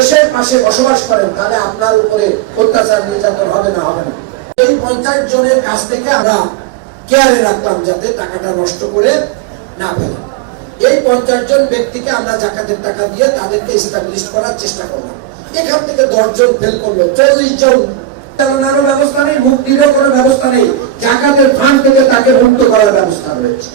দেশের পাশে বসবাস করেন তাহলে আপনার উপরে অত্যাচার নির্যাতন হবে না? হবে না। এই 50 জনের কাছ থেকে আমরা কেয়ারে রাখলাম যাতে টাকাটা নষ্ট করে না ফেলে। এই 50 জন ব্যক্তিকে আমরা যাকাতের টাকা দিয়ে তাদেরকে এস্টাবলিশ করার চেষ্টা করলাম। এখান থেকে 10 জন ফেল করলো, 40 জন চালানোর ব্যবস্থা নেই, মুক্তিরও কোনো ব্যবস্থা নেই। যাকাতের ফান্ড থেকে তাকে মুক্ত করার ব্যবস্থা রয়েছে।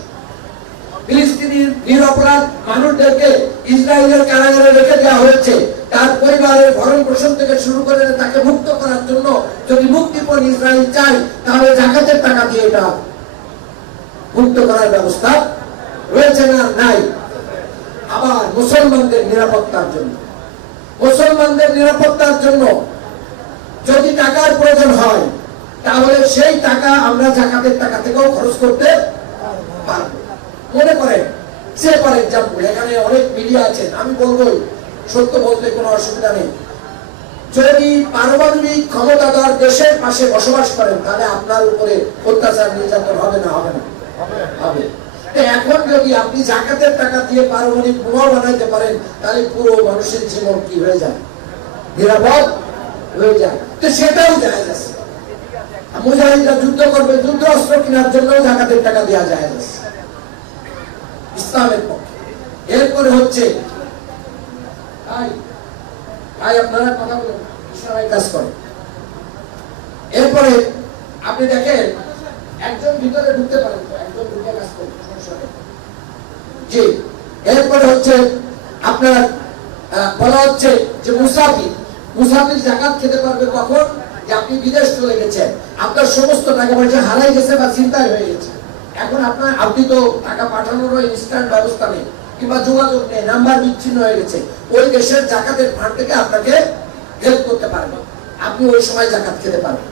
ফিলিস্তিনের নিরপরাধ মানুষদেরকে ইসরায়েলের কারাগারে রেখে দেওয়া হয়েছে। তার পরিবারের ভরণ পোষণ থেকে শুরু করে তাকে মুক্ত করার জন্য যদি মুক্তিপণ ইসরায়েল চায় তাহলে যাকাতের টাকা দিয়ে এটা মুক্ত করার ব্যবস্থা রয়েছে না? নাই। আবার মুসলমানদের নিরাপত্তার জন্য যদি টাকার প্রয়োজন হয় তাহলে সেই টাকা আমরা যাকাতের টাকা থেকেও খরচ করতে পারবো। মনে করেন সে ফর এক্সাম্পল, এখানে অনেক মিডিয়া আছেন, আমি বলবো সত্য বলতে কোনো অসুবিধা নেই। যদি পারমাণবিক ক্ষমতাধর দেশের পাশে বসবাস করেন তাহলে আপনার উপরে অত্যাচার নির্যাতন হবে না? হবে না? হবে। এখন যদি আপনি যাকাতের টাকা দিয়ে পারমাণবিক বোমা বানাইতে পারেন তাহলে পুরো মানুষের জীবন কি হয়ে যায়? নিরাপদ হয়ে যায়। তো সেটাও জায়েজ আছে। মুজাহিদরা যুদ্ধ করবে, যুদ্ধ অস্ত্র কেনার জন্য যাকাতের টাকা দেওয়া জায়েজ আছে ইসলামের পক্ষে। এরপরে হচ্ছে আপনারা কথা বলেন, ইশারায় কাজ করেন। এরপরে আপনি দেখেন একজন ভিতরে ঢুকতে পারেন, একজন ঢুকে কাজ করেন, সমস্যা নেই। জি, এরপরে হচ্ছে আপনার বলা হচ্ছে যে মুসাফির যাকাত খেতে পারবে কখন? যে আপনি বিদেশ চলে গেছেন, আপনার সমস্ত টাকা পয়সা হারাই গেছে বা চিন্তায় হয়ে গেছে। এখন আপনি তো টাকা পাঠানোরও ইনস্ট্যান্ট ব্যবস্থা নেই কিংবা যোগাযোগ নেই, নাম্বার বিচ্ছিন্ন হয়ে গেছে। ওই দেশের যাকাতের ফান্ড থেকে আপনাকে হেল্প করতে পারবে, আপনি ওই সময় যাকাত খেতে পারবেন।